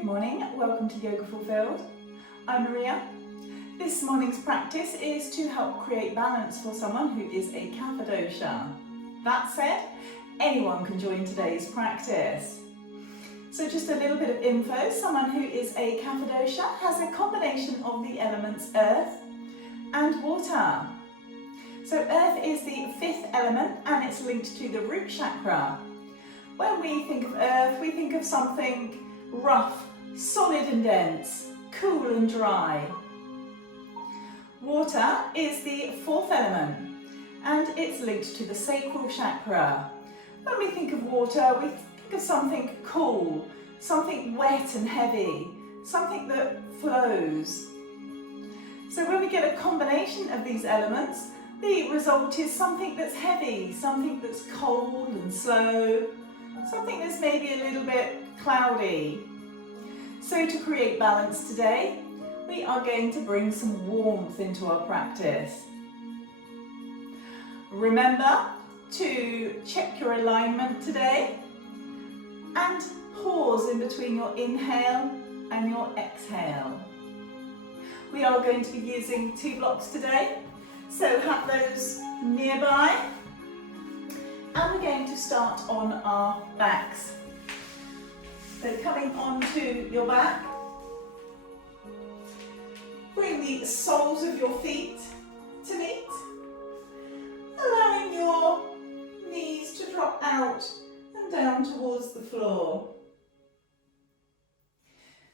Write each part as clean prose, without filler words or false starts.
Good morning, welcome to Yoga Fulfilled. I'm Maria. This morning's practice is to help create balance for someone who is a Kapha Dosha. That said, anyone can join today's practice. So just a little bit of info, someone who is a Kapha Dosha has a combination of the elements earth and water. So earth is the fifth element and it's linked to the root chakra. When we think of earth, we think of something rough, solid and dense, cool and dry. Water is the fourth element and it's linked to the sacral chakra. When we think of water, we think of something cool, something wet and heavy, something that flows. So when we get a combination of these elements, the result is something that's heavy, something that's cold and slow, something that's maybe a little bit cloudy. So to create balance today, we are going to bring some warmth into our practice. Remember to check your alignment today and pause in between your inhale and your exhale. We are going to be using 2 blocks today, so have those nearby. And we're going to start on our backs. So coming onto your back, bring the soles of your feet to meet, allowing your knees to drop out and down towards the floor.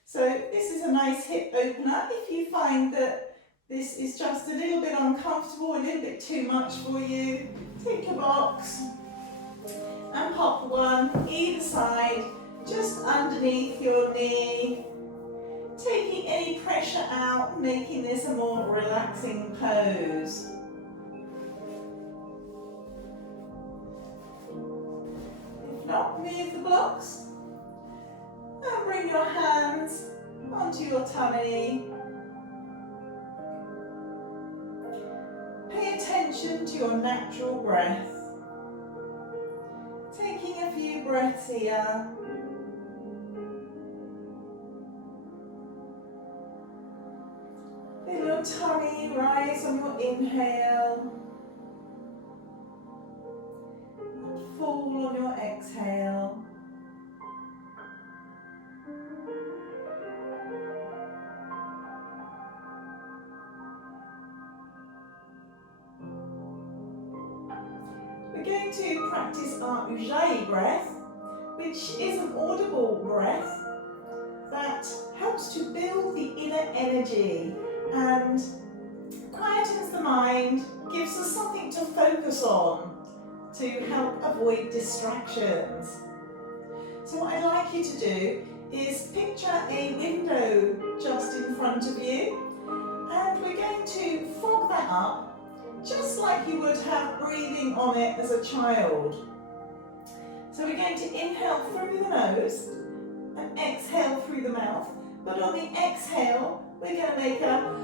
So this is a nice hip opener. If you find that this is just a little bit uncomfortable, a little bit too much for you, take your blocks and pop one either side, just underneath your knee, taking any pressure out, making this a more relaxing pose. If not, move the blocks and bring your hands onto your tummy. Pay attention to your natural breath. Taking a few breaths here. Feel your tummy rise on your inhale and fall on your exhale. We're going to practice our Ujjayi breath, which is an audible breath that helps to build the inner energy and quietens the mind, gives us something to focus on to help avoid distractions. So what I'd like you to do is picture a window just in front of you, and we're going to fog that up just like you would have breathing on it as a child. So we're going to inhale through the nose and exhale through the mouth, but on the exhale we're going to make a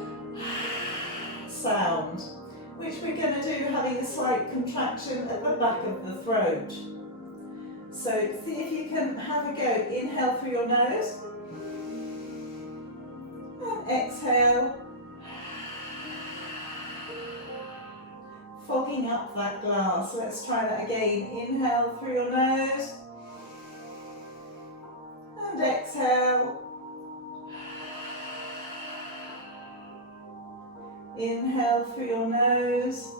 sound, which we're going to do having a slight contraction at the back of the throat. So see if you can have a go. Inhale through your nose and exhale, fogging up that glass. Let's try that again. Inhale through your nose and exhale. Inhale through your nose,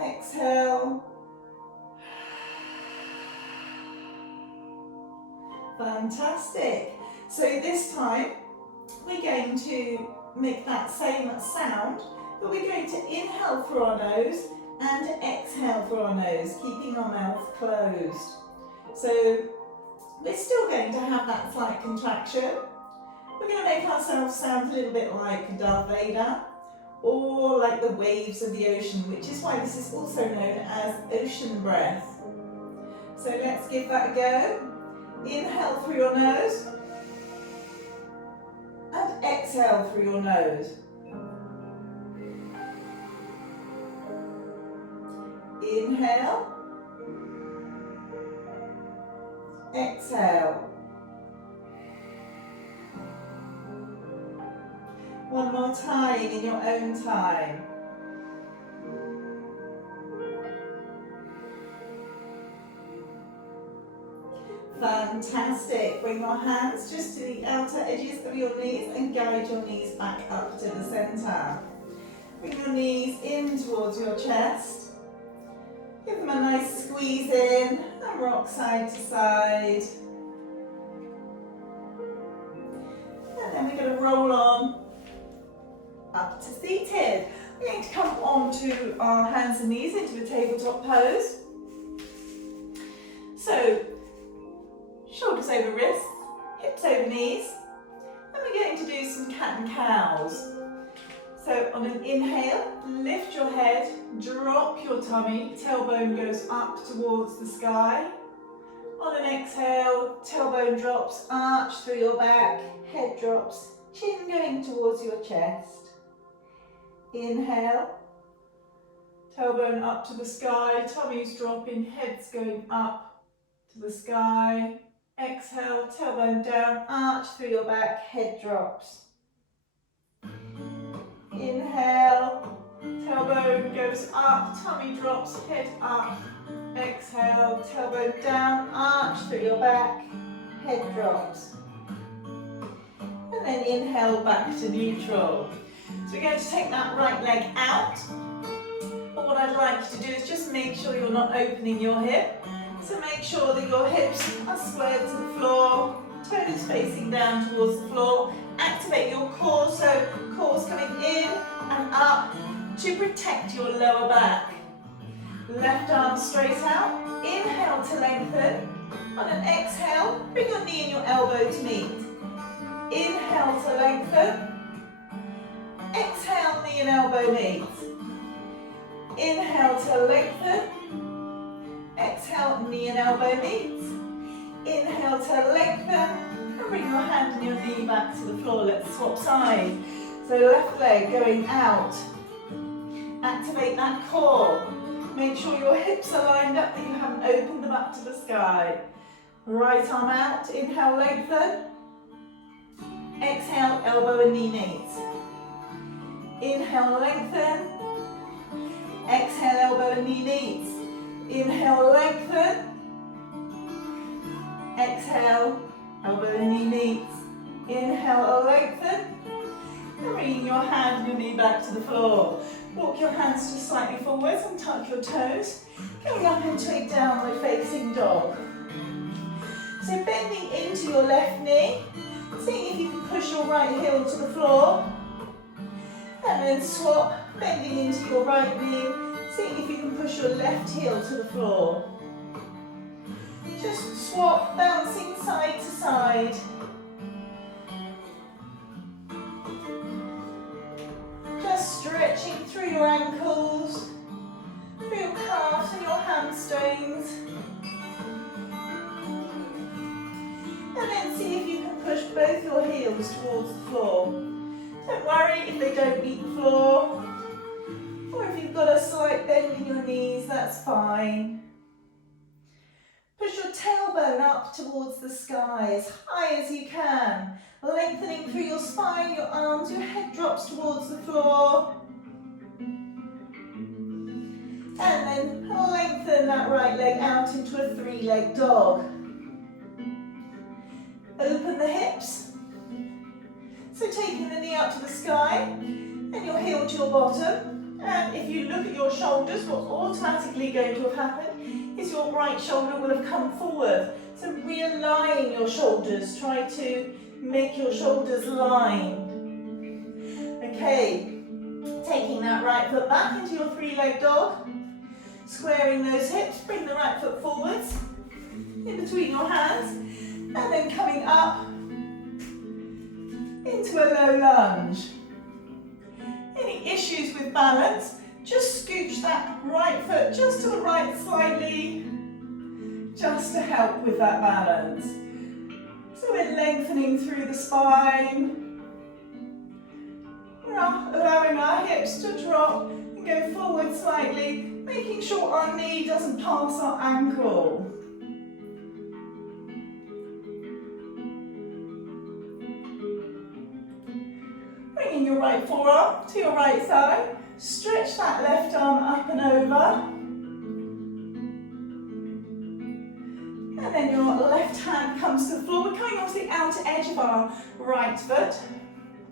exhale. Fantastic. So this time we're going to make that same sound, but we're going to inhale through our nose and exhale through our nose, keeping our mouth closed. So we're still going to have that slight contraction. We're going to make ourselves sound a little bit like Darth Vader or like the waves of the ocean, which is why this is also known as ocean breath. So let's give that a go. Inhale through your nose and exhale through your nose. Inhale, exhale. One more time in your own time. Fantastic. Bring your hands just to the outer edges of your knees and guide your knees back up to the centre. Bring your knees in towards your chest. Give them a nice squeeze in and rock side to side. And then we're going to roll on up to seated. We're going to come onto our hands and knees into a tabletop pose. So, shoulders over wrists, hips over knees, and we're going to do some cat and cows. So on an inhale, lift your head, drop your tummy, tailbone goes up towards the sky. On an exhale, tailbone drops, arch through your back, head drops, chin going towards your chest. Inhale, tailbone up to the sky, tummy's dropping, head's going up to the sky. Exhale, tailbone down, arch through your back, head drops. Inhale, tailbone goes up, tummy drops, head up. Exhale, tailbone down, arch through your back, head drops. And then inhale back to neutral. So we're going to take that right leg out. But what I'd like you to do is just make sure you're not opening your hip. So make sure that your hips are squared to the floor, toes facing down towards the floor. Activate your core, so core's coming in and up to protect your lower back. Left arm straight out. Inhale to lengthen. On an exhale, bring your knee and your elbow to meet. Inhale to lengthen. Exhale, knee and elbow meet. Inhale to lengthen. Exhale, knee and elbow meet. Inhale to lengthen. And bring your hand and your knee back to the floor. Let's swap sides. So left leg going out. Activate that core. Make sure your hips are lined up, that you haven't opened them up to the sky. Right arm out. Inhale, lengthen. Exhale, elbow and knee meet. Inhale, lengthen. Exhale, elbow and knee meets. Inhale, lengthen. Exhale, elbow and knee meets. Inhale, lengthen. And bringing your hand and your knee back to the floor. Walk your hands just slightly forwards and tuck your toes. Going up into a downward facing dog. So bending into your left knee. Seeing if you can push your right heel to the floor. And then swap, bending into your right knee. Seeing if you can push your left heel to the floor. Just swap, bouncing side to side. Just stretching through your ankles, through your calves and your hamstrings. And then see if you can push both your heels towards the floor. Don't worry if they don't meet the floor. Or if you've got a slight bend in your knees, that's fine. Push your tailbone up towards the sky as high as you can. Lengthening through your spine, your arms, your head drops towards the floor. And then lengthen that right leg out into a three-leg dog. Open the hips. So taking the knee up to the sky and your heel to your bottom. And if you look at your shoulders, what's automatically going to have happened is your right shoulder will have come forward. So realign your shoulders. Try to make your shoulders line. Okay, taking that right foot back into your three-leg dog. Squaring those hips, bring the right foot forwards, in between your hands, and then coming up into a low lunge. Any issues with balance, just scooch that right foot just to the right slightly, just to help with that balance. So we're lengthening through the spine, allowing our hips to drop and go forward slightly, making sure our knee doesn't pass our ankle. Bringing your right forearm to your right thigh. Stretch that left arm up and over. And then your left hand comes to the floor. We're coming onto the outer edge of our right foot.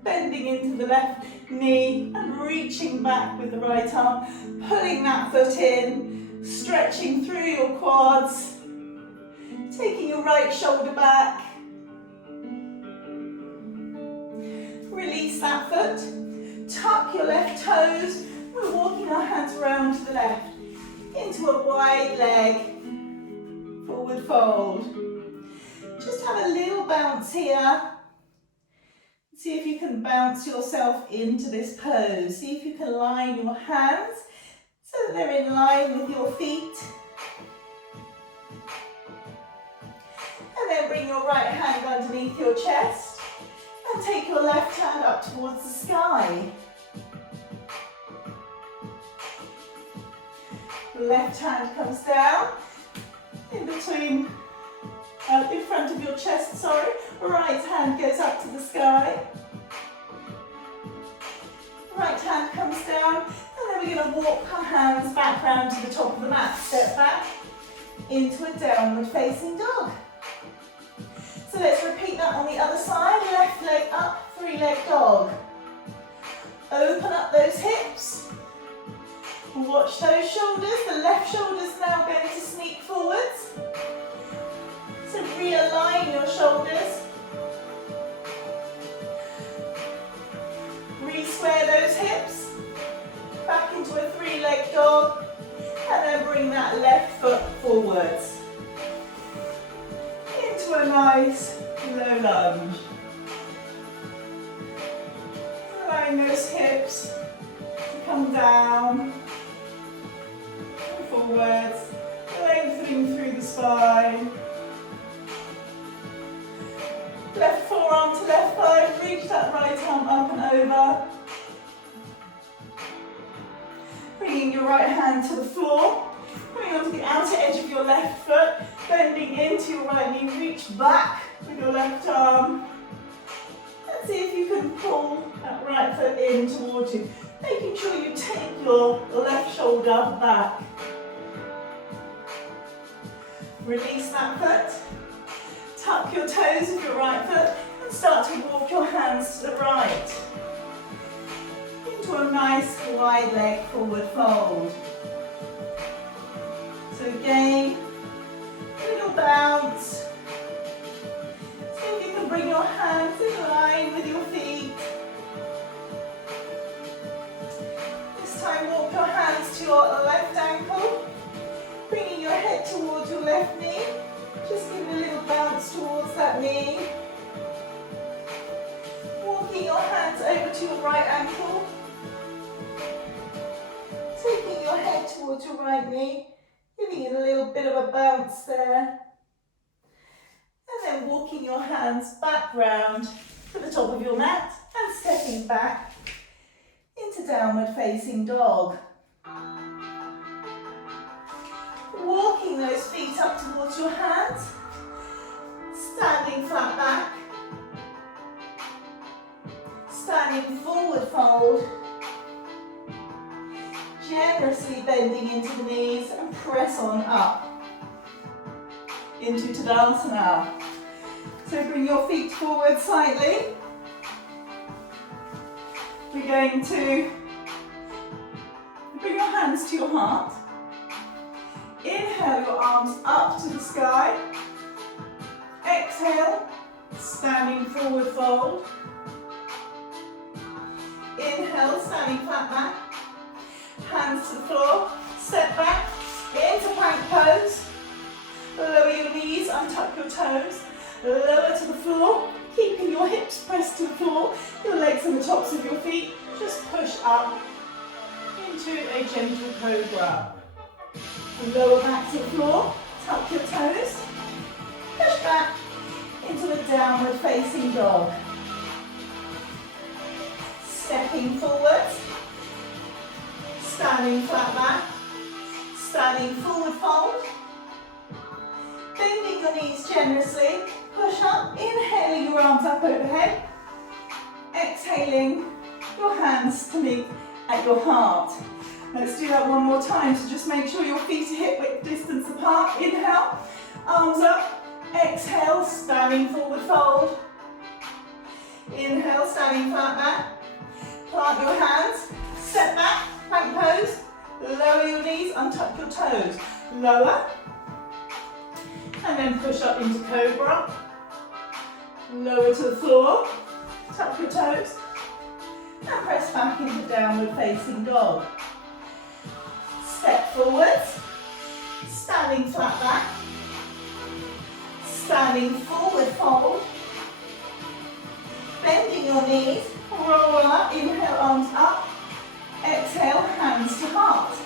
Bending into the left knee and reaching back with the right arm. Pulling that foot in. Stretching through your quads. Taking your right shoulder back. Release that foot. Tuck your left toes. We're walking our hands around to the left. Into a wide leg. Forward fold. Just have a little bounce here. See if you can bounce yourself into this pose. See if you can line your hands so that they're in line with your feet. And then bring your right hand underneath your chest and take your left hand up towards the sky. Left hand comes down in between, in front of your chest, sorry. Right hand goes up to the sky. Right hand comes down, and then we're going to walk our hands back round to the top of the mat. Step back into a downward facing dog. So let's repeat that on the other side. Left leg up, three-leg dog. Open up those hips. Watch those shoulders. The left shoulder's now going to sneak forwards. So realign your shoulders. Re-square those hips. Back into a three-leg dog. And then bring that left foot forwards. Into a nice low lunge. Allowing those hips to come down. Forwards, lengthening through the spine. Left forearm to left thigh, reach that right arm up and over. Bringing your right hand to the floor, coming onto the outer edge of your left foot, bending into your right knee, reach back with your left arm. And see if you can pull that right foot in towards you, making sure you take your left shoulder back. Release that foot, tuck your toes of your right foot and start to walk your hands to the right. Into a nice wide leg forward fold. So again, little bounce. See if you can bring your hands in line with your feet. This time walk your hands to your left ankle. Bringing your head towards your left knee. Just give it a little bounce towards that knee. Walking your hands over to your right ankle. Taking your head towards your right knee. Giving it a little bit of a bounce there. And then walking your hands back round to the top of your mat and stepping back into downward facing dog. Walking those feet up towards your hands, standing flat back, standing forward fold, generously bending into the knees and press on up into Tadasana. So bring your feet forward slightly. We're going to bring your hands to your heart. Inhale your arms up to the sky. Exhale, standing forward fold. Inhale, standing flat back. Hands to the floor. Step back into plank pose. Lower your knees, untuck your toes. Lower to the floor, keeping your hips pressed to the floor. Your legs on the tops of your feet. Just push up into a gentle cobra. Lower back to the floor, tuck your toes, push back into a downward facing dog. Stepping forward, standing flat back, standing forward fold, bending your knees generously, push up, inhaling your arms up overhead, exhaling your hands to meet at your heart. Let's do that one more time, so just make sure your feet are hip width distance apart. Inhale, arms up. Exhale, standing forward fold. Inhale, standing flat back. Plant your hands, step back, plank pose. Lower your knees, untuck your toes. Lower. And then push up into cobra. Lower to the floor, tuck your toes. And press back into downward facing dog. Step forwards, standing flat back. Standing forward fold. Bending your knees, roll up, inhale, arms up. Exhale, hands to heart.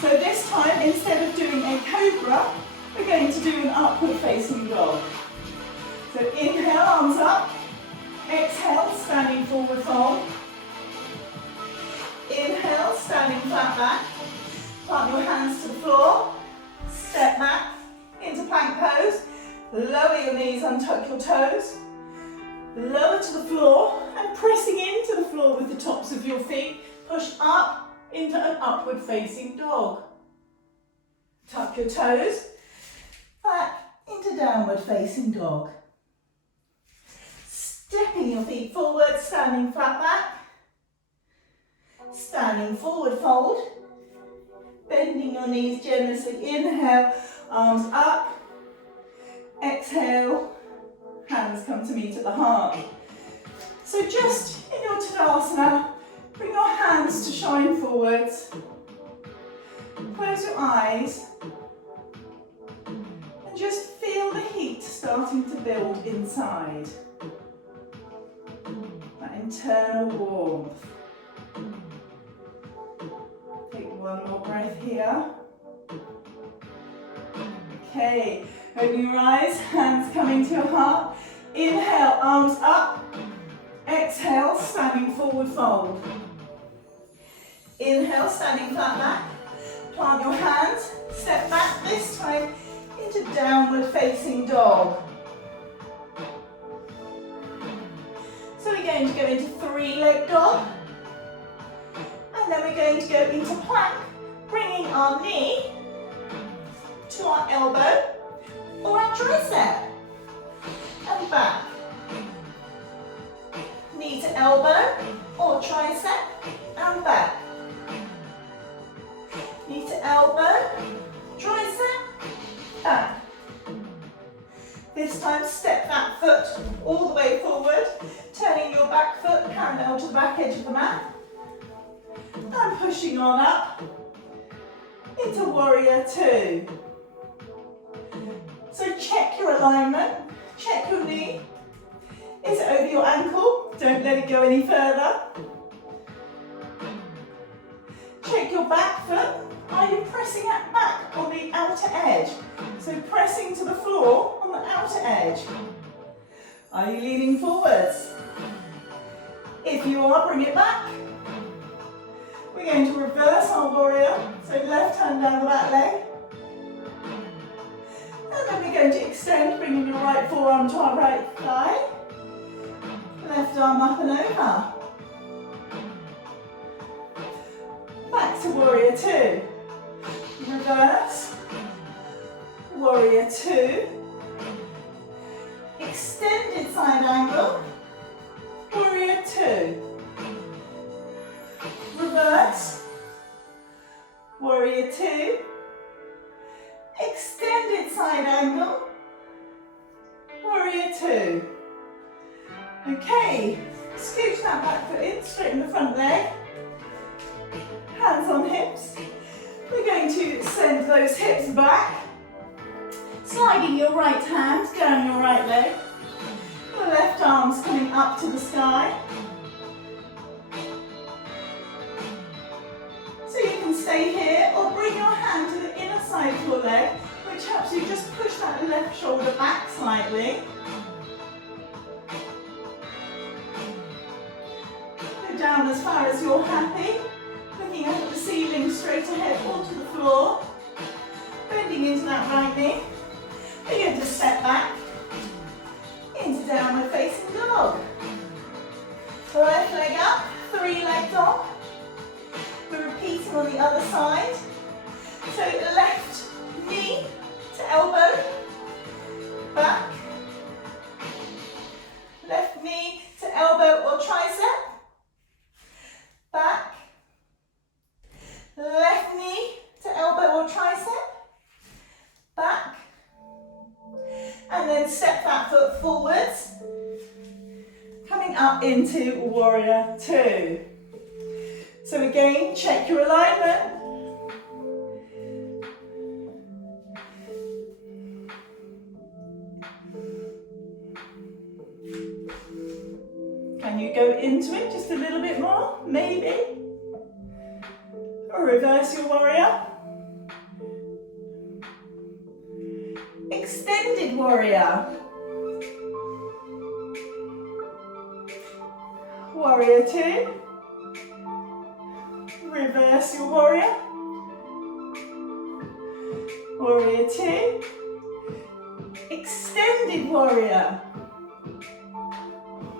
So this time, instead of doing a cobra, we're going to do an upward facing dog. So inhale, arms up. Exhale, standing forward fold. Inhale, standing flat back. Plant your hands to the floor. Step back into plank pose. Lower your knees, untuck your toes. Lower to the floor and pressing into the floor with the tops of your feet. Push up into an upward facing dog. Tuck your toes. Back into downward facing dog. Stepping your feet forward, standing flat back. Standing forward fold. Bending your knees generously. Inhale, arms up. Exhale, hands come to meet at the heart. So just in your Tadasana, bring your hands to shine forwards. Close your eyes. And just feel the heat starting to build inside. That internal warmth. Take one more breath here. Okay, open your eyes, hands coming to your heart. Inhale, arms up. Exhale, standing forward fold. Inhale, standing flat back. Plant your hands, step back, this time into downward facing dog. So we're going to go into three-leg dog. And then we're going to go into plank, bringing our knee to our elbow or our tricep. And back. Knee to elbow or tricep and back. Knee to elbow, tricep, back. This time step that foot all the way forward, turning your back foot parallel to the back edge of the mat. And pushing on up into warrior two. So check your alignment, check your knee. Is it over your ankle? Don't let it go any further. Check your back foot. Are you pressing it back on the outer edge? So pressing to the floor on the outer edge. Are you leaning forwards? If you are, bring it back. We're going to reverse our warrior. So left hand down the back leg. And then we're going to extend, bringing your right forearm to our right thigh. Left arm up and over. Back to warrior two. Reverse. Warrior two. Extended side angle. Warrior two. Reverse. Warrior two. Extended side angle. Warrior two. Okay, scooch that back foot in, straighten the front leg. Hands on hips. We're going to send those hips back. Sliding your right hand down your right leg. The left arm's coming up to the sky. So you can stay here or bring your hand to the inner side of your leg, which helps you just push that left shoulder back slightly. Go down as far as you're happy, looking up at the ceiling straight ahead or to the floor. Bending into that right knee. We're going to step back into downward facing dog. Left leg up. then step that foot forwards. Coming up into warrior two. So again, check your alignment. Can you go into it just a little bit more? Maybe. Or reverse your warrior. Extended warrior. Warrior two. Reverse your warrior. Warrior two. Extended warrior.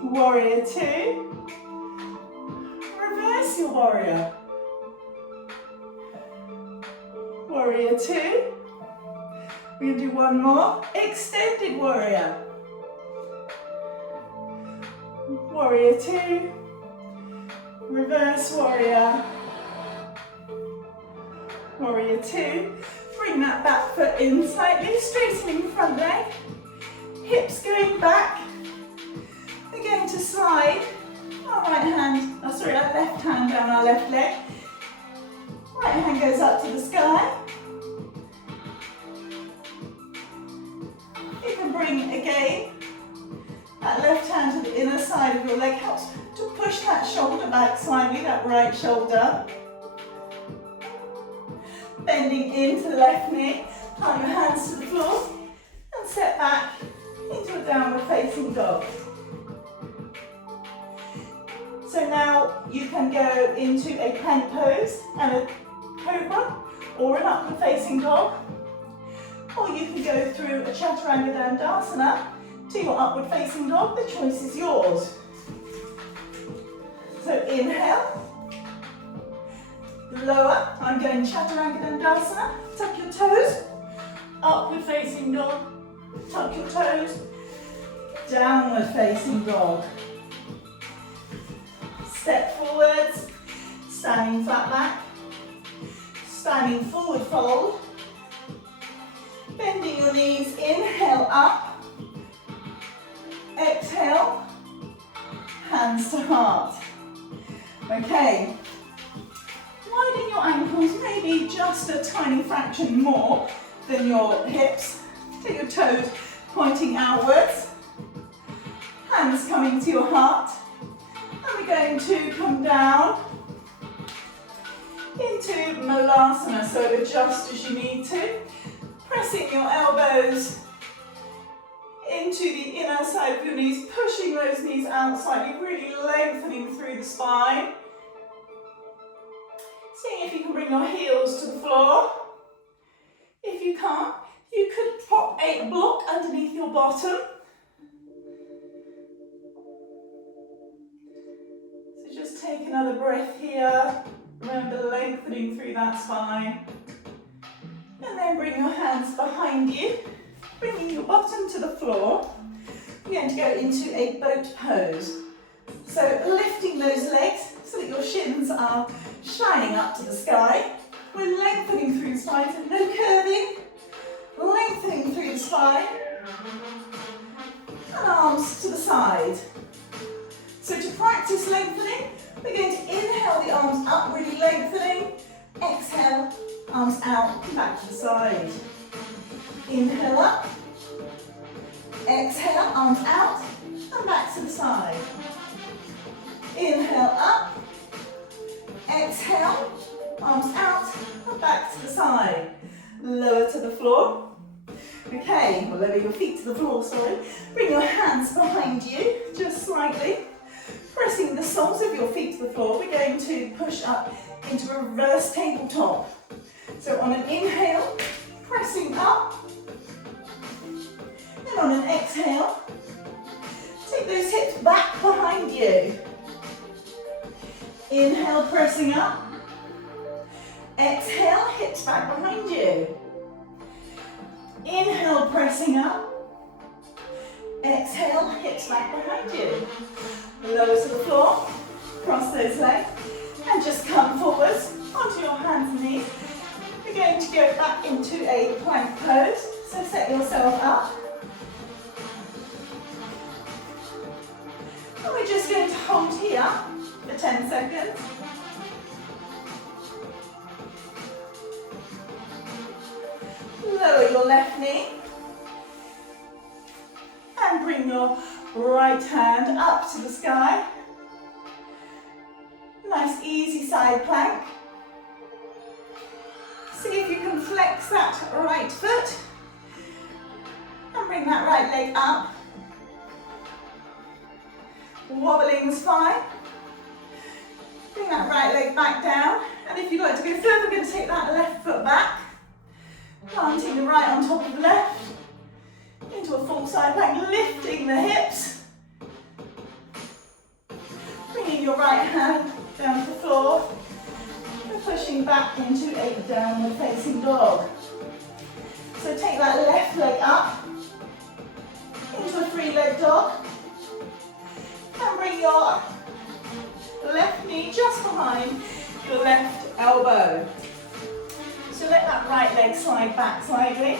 Warrior two. Reverse your warrior. Warrior two. We're going to do one more. Extended warrior. Warrior two. Reverse warrior. Warrior two. Bring that back foot in slightly, straightening the front leg. Hips going back. We're going to slide our our left hand down our left leg. Right hand goes up to the sky. You can bring again that left hand to the inner side of your leg. Helps to push that shoulder back slightly, that right shoulder. Bending into the left knee, plant your hands to the floor and step back into a downward facing dog. So now you can go into a plank pose and a cobra or an upward facing dog, or you can go through a chaturanga dandasana to your upward facing dog. The choice is yours. So inhale. Lower, I'm going chaturanga dandasana, tuck your toes, upward facing dog, tuck your toes, downward facing dog. Step forwards, standing flat back, standing forward fold, bending your knees, inhale up, exhale, hands to heart. Okay. Widen your ankles maybe just a tiny fraction more than your hips. Take your toes pointing outwards. Hands coming to your heart. And we're going to come down into Malasana. So adjust as you need to. Pressing your elbows into the inner side of your knees. Pushing those knees out slightly. Really lengthening through the spine. Seeing if you can bring your heels to the floor. If you can't, you could pop a block underneath your bottom. So just take another breath here. Remember lengthening through that spine. And then bring your hands behind you, bringing your bottom to the floor. We're going to go into a boat pose. So lifting those legs so that your shins are shining up to the sky. We're lengthening through the spine, so no curving. Lengthening through the spine. And arms to the side. So to practice lengthening, we're going to inhale the arms up, really lengthening. Exhale, arms out, back to the side. Inhale up. Exhale, arms out, and back to the side. Inhale up. Exhale, arms out, and back to the side. Lower to the floor. Okay, well, lower your feet to the floor, sorry. Bring your hands behind you, just slightly. Pressing the soles of your feet to the floor, we're going to push up into a reverse tabletop. So on an inhale, pressing up. And on an exhale, take those hips back behind you. Inhale, pressing up. Exhale, hips back behind you. Inhale, pressing up. Exhale, hips back behind you. Lower to the floor, cross those legs, and just come forwards onto your hands and knees. We're going to go back into a plank pose, so set yourself up. hold here for 10 seconds. Lower your left knee. And bring your right hand up to the sky. Nice easy side plank. See if you can flex that right foot. And bring that right leg up. Wobbling is fine. Bring that right leg back down. And if you'd like to go further, we're going to take that left foot back. Planting the right on top of the left. Into a full side plank, lifting the hips. Bringing your right hand down to the floor. And pushing back into a downward facing dog. So take that left leg up. Into a three-leg dog. And bring your left knee just behind your left elbow. So let that right leg slide back slightly.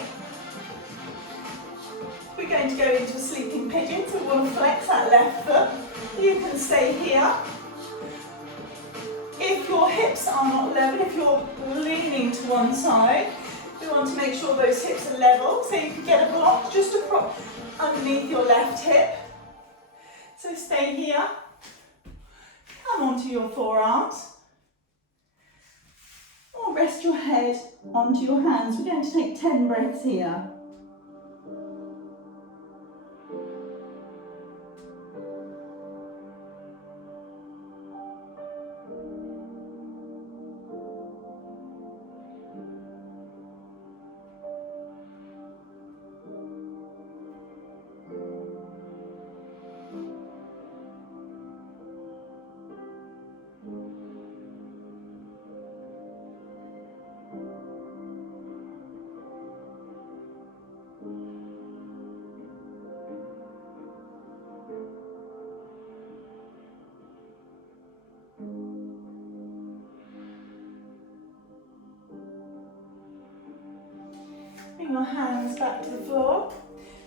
We're going to go into a sleeping pigeon, so we want to flex that left foot. You can stay here. If your hips are not level, if you're leaning to one side, we want to make sure those hips are level, so you can get a block just underneath your left hip. So stay here. Come onto your forearms. Or rest your head onto your hands. We're going to take 10 breaths here. Bring your hands back to the floor,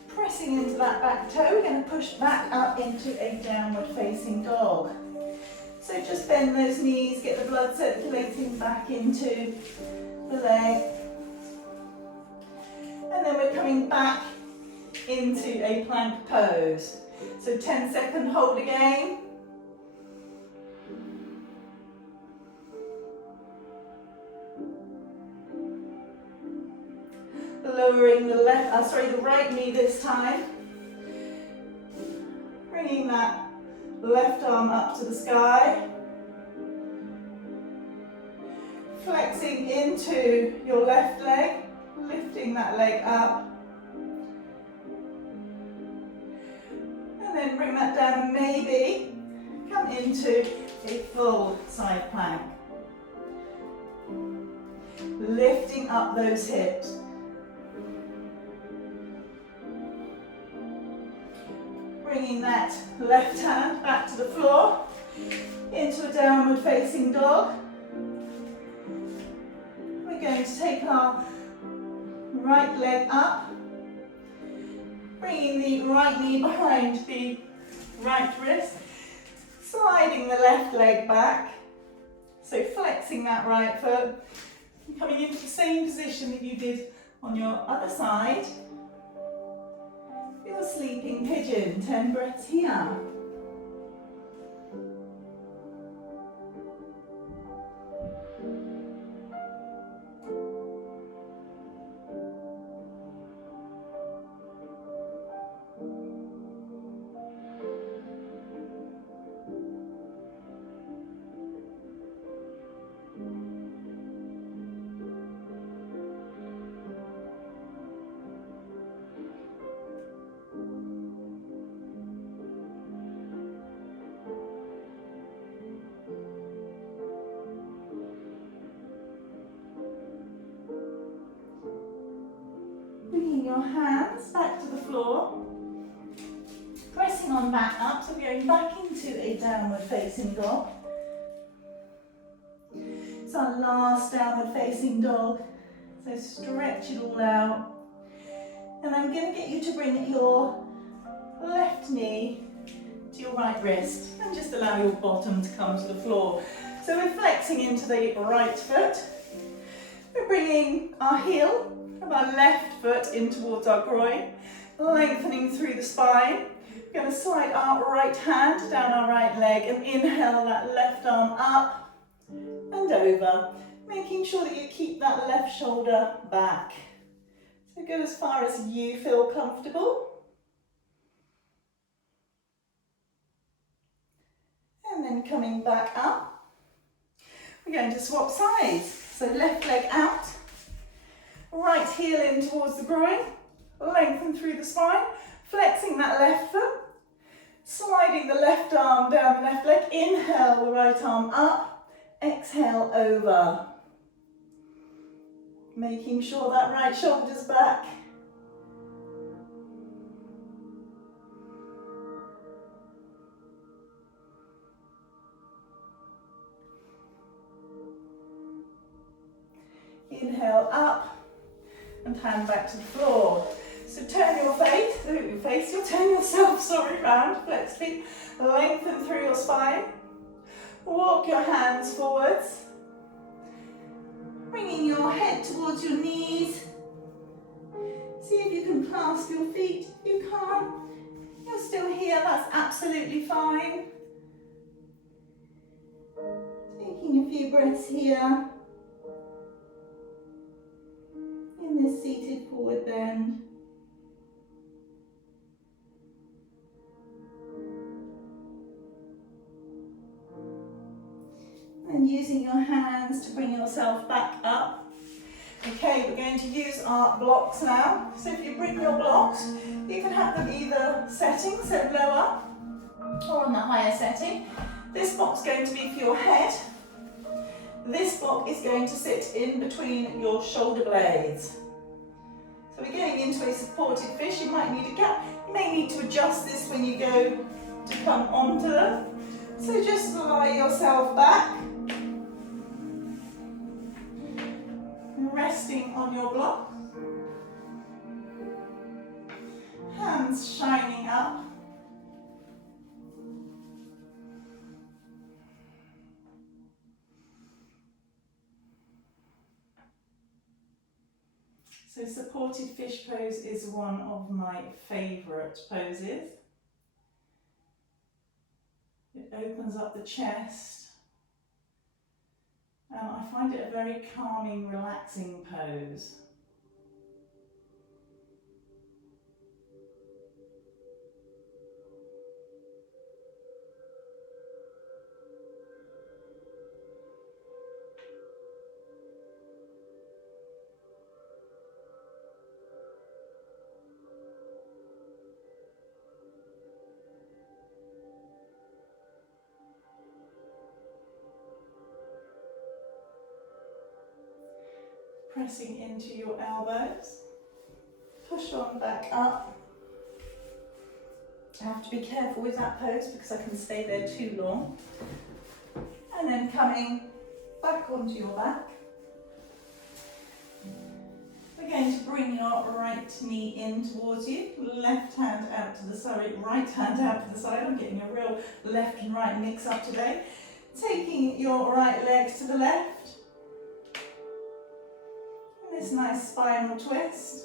pressing into that back toe. We're going to push back up into a downward facing dog. So just bend those knees, get the blood circulating back into the leg. And then we're coming back into a plank pose. So 10-second hold again. Lowering the the right knee this time. Bringing that left arm up to the sky. Flexing into your left leg, lifting that leg up. And then bring that down and maybe come into a full side plank. Lifting up those hips. Bringing that left hand back to the floor, into a downward facing dog. We're going to take our right leg up, bringing the right knee behind the right wrist, sliding the left leg back, so flexing that right foot, and coming into the same position that you did on your other side. Your sleeping pigeon, 10 breaths here. Your hands back to the floor, pressing on back up, so we're going back into a downward facing dog. It's our last downward facing dog, so stretch it all out. And I'm going to get you to bring your left knee to your right wrist and just allow your bottom to come to the floor. So we're flexing into the right foot. We're bringing our heel of our left foot in towards our groin, lengthening through the spine. We're going to slide our right hand down our right leg and inhale that left arm up and over, making sure that you keep that left shoulder back. So go as far as you feel comfortable. And then coming back up, we're going to swap sides. So left leg out, right heel in towards the groin, lengthen through the spine, flexing that left foot, sliding the left arm down the left leg, inhale the right arm up, exhale over. Making sure that right shoulder's back. Inhale up and hand back to the floor. So turn your face, you'll turn yourself, round, flex feet, lengthen through your spine. Walk your hands forwards. Bringing your head towards your knees. See if you can clasp your feet. If you can't, you're still here, that's absolutely fine. Taking a few breaths here. In this seated forward bend. And using your hands to bring yourself back up. Okay, we're going to use our blocks now. So if you bring your blocks, you can have them either setting, so lower, or on the higher setting. This block's going to be for your head. This block is going to sit in between your shoulder blades. So we're going into a supported fish. You might need a gap. You may need to adjust this when you go to come onto them. So just lie yourself back. Resting on your block. Hands shining up. So supported fish pose is one of my favourite poses. It opens up the chest. And I find it a very calming, relaxing pose. Pressing into your elbows, push on back up. I have to be careful with that pose because I can stay there too long. And then coming back onto your back. We're going to bring your right knee in towards you, left hand out to the side, right hand out to the side. I'm getting a real left and right mix up today. Taking your right leg to the left. This nice spinal twist.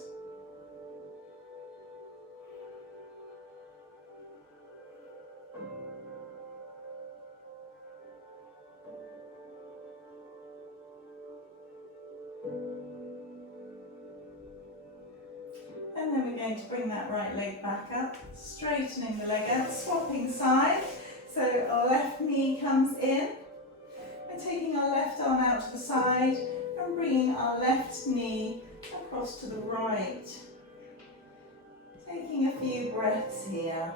And then we're going to bring that right leg back up, straightening the leg out, swapping side. So our left knee comes in. We're taking our left arm out to the side and bringing our left knee across to the right. Taking a few breaths here.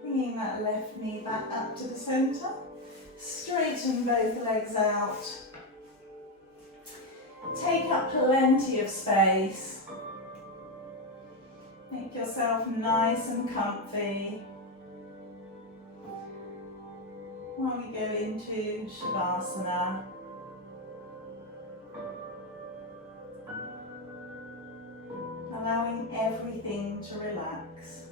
Bringing that left knee back up to the centre. Straighten both legs out. Take up plenty of space. Make yourself nice and comfy. while we go into Shavasana, allowing everything to relax.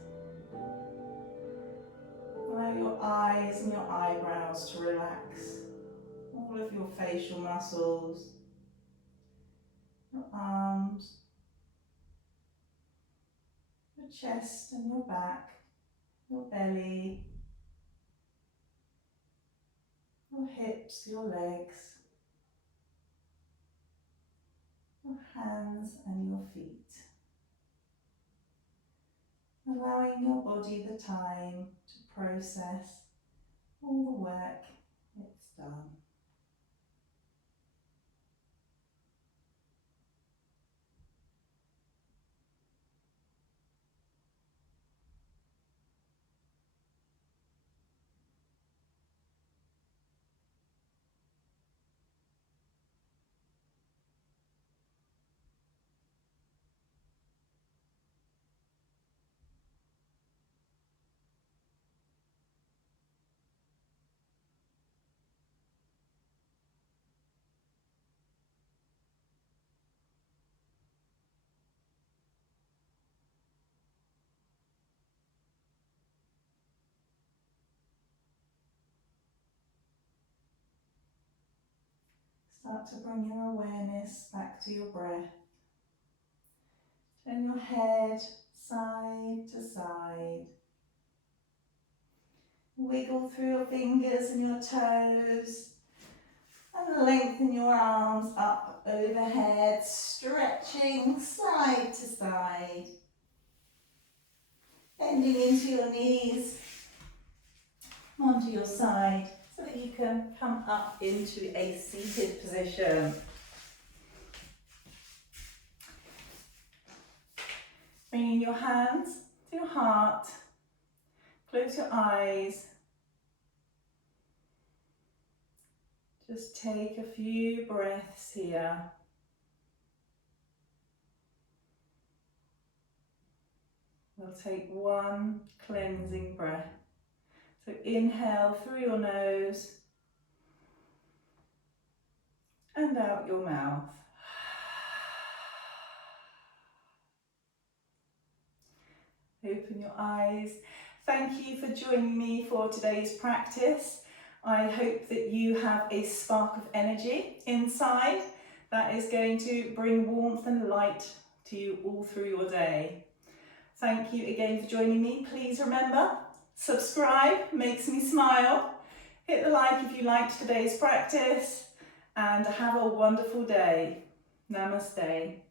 Allow your eyes and your eyebrows to relax. All of your facial muscles, your arms, your chest and your back, your belly, your hips, your legs, your hands and your feet. Allowing your body the time to process all the work it's done. Start to bring your awareness back to your breath. Turn your head side to side. Wiggle through your fingers and your toes. And lengthen your arms up overhead, stretching side to side. Bending into your knees onto your side so that you can come up into a seated position. Bringing your hands to your heart. Close your eyes. Just take a few breaths here. We'll take one cleansing breath. So inhale through your nose and out your mouth. Open your eyes. Thank you for joining me for today's practice. I hope that you have a spark of energy inside that is going to bring warmth and light to you all through your day. Thank you again for joining me. Please remember, subscribe, makes me smile. Hit the like if you liked today's practice and have a wonderful day. Namaste.